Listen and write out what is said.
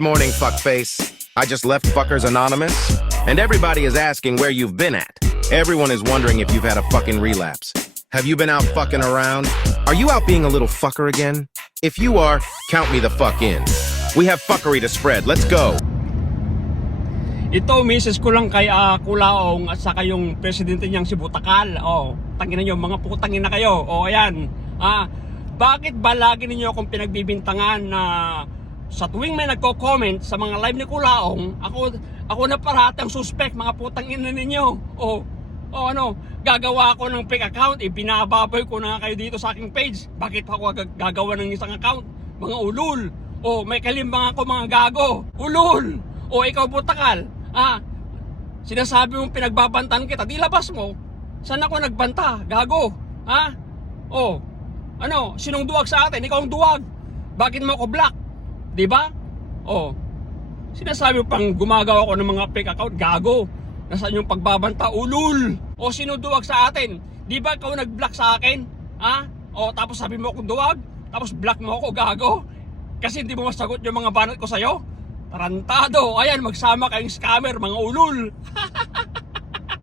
morning, fuckface. I just left Fuckers Anonymous, and everybody is asking where you've been at. Everyone is wondering if you've had a fucking relapse. Have you been out fucking around? Are you out being a little fucker again? If you are, count me the fuck in. We have fuckery to spread. Let's go. Ito, misis ko lang kay Kulaong at saka yung presidente niyang si Butakal. Tangina nyo, mga putangin na kayo. Ayan. Bakit ba lagi ninyo akong pinagbibintangan na sa tuwing may nagko-comment sa mga live ni Kulaong, ako na parati ang suspect, mga putangin na ninyo. Gagawa ako ng fake account, binababoy ko na kayo dito sa aking page. Bakit pa ako gagawa ng isang account? Mga ulul. May kalimbang ako, mga gago. Ulul. Ikaw Butakal. Sinasabi mong pinagbabantan kita, di labas mo. Saan ako nagbanta? Gago. Sinong duwag sa atin? Ikaw ang duwag. Bakit mo ako block? Diba? Sinasabi mo pang gumagawa ko ng mga fake account. Gago. Nasaan yung pagbabanta? Ulul. Sino duwag sa atin? Diba ikaw nag-block sa akin? Tapos sabi mo akong duwag? Tapos block mo ako, gago? Kasi hindi mo masagot yung mga banat ko sa'yo? Tarantado. Ayan, magsama kayong scammer, mga ulul.